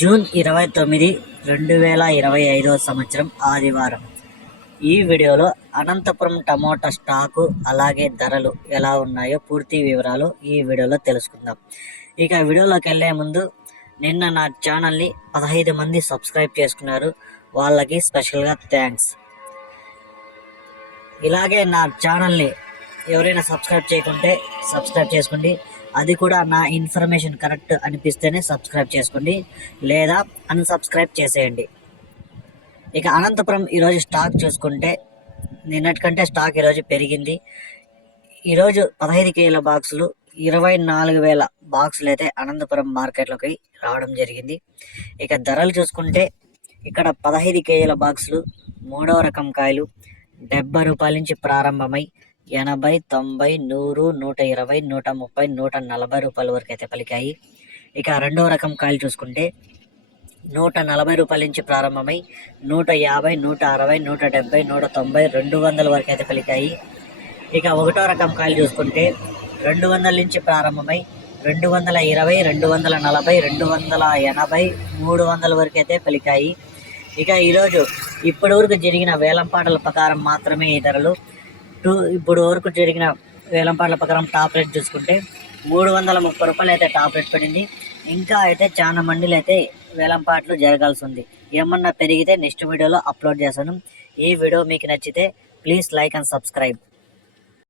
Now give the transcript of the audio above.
June ఇరవై తొమ్మిది రెండు వేల ఇరవై ఐదవ సంవత్సరం ఆదివారం. ఈ వీడియోలో అనంతపురం టమోటా స్టాకు అలాగే ధరలు ఎలా ఉన్నాయో పూర్తి వివరాలు ఈ వీడియోలో తెలుసుకుందాం. ఇక వీడియోలోకి వెళ్ళే ముందు నిన్న నా ఛానల్ని పదహైదు మంది సబ్స్క్రైబ్ చేసుకున్నారు. వాళ్ళకి స్పెషల్గా థ్యాంక్స్. ఇలాగే నా ఛానల్ని ఎవరైనా సబ్స్క్రైబ్ చేయకుంటే సబ్స్క్రైబ్ చేసుకోండి. అది కూడా నా ఇన్ఫర్మేషన్ కరెక్ట్ అనిపిస్తేనే సబ్స్క్రైబ్ చేసుకోండి లేదా అన్సబ్స్క్రైబ్ చేసేయండి. ఇక అనంతపురం ఈరోజు స్టాక్ చూసుకుంటే నిన్నటికంటే స్టాక్ ఈరోజు పెరిగింది. ఈరోజు పదహైదు కేజీల బాక్సులు ఇరవై నాలుగు వేల బాక్సులు అయితే అనంతపురం మార్కెట్లోకి రావడం జరిగింది. ఇక ధరలు చూసుకుంటే ఇక్కడ పదహైదు కేజీల బాక్సులు మూడవ రకం కాయలు డెబ్బై రూపాయల నుంచి ప్రారంభమై ఎనభై తొంభై నూరు నూట ఇరవై నూట ముప్పై నూట నలభై రూపాయల వరకు అయితే పలికాయి. ఇక రెండో రకం కాయలు చూసుకుంటే నూట నలభై రూపాయల నుంచి ప్రారంభమై నూట యాభై నూట అరవై నూట డెబ్బై నూట తొంభై రెండు వందల వరకు అయితే పలికాయి. ఇక ఒకటో రకం కాయలు చూసుకుంటే రెండు వందల నుంచి ప్రారంభమై రెండు వందల ఇరవై రెండు వందల నలభై రెండు వందల ఎనభై మూడు వందల వరకు అయితే పలికాయి. ఇక ఈరోజు ఇప్పటి వరకు జరిగిన వేలంపాటల ప్రకారం మాత్రమే ఈ ధరలు. టూ ఇప్పుడు వరకు జరిగిన వేలంపాట్ల ప్రకారం టాప్ రేట్ చూసుకుంటే మూడు వందల ముప్పై రూపాయలు అయితే టాప్ రేట్ పడింది. ఇంకా అయితే చాలా మండీలు అయితే వేలంపాట్లు జరగాల్సి ఉంది. ఏమన్నా పెరిగితే నెక్స్ట్ వీడియోలో అప్లోడ్ చేస్తాను. ఈ వీడియో మీకు నచ్చితే ప్లీజ్ లైక్ అండ్ సబ్స్క్రైబ్.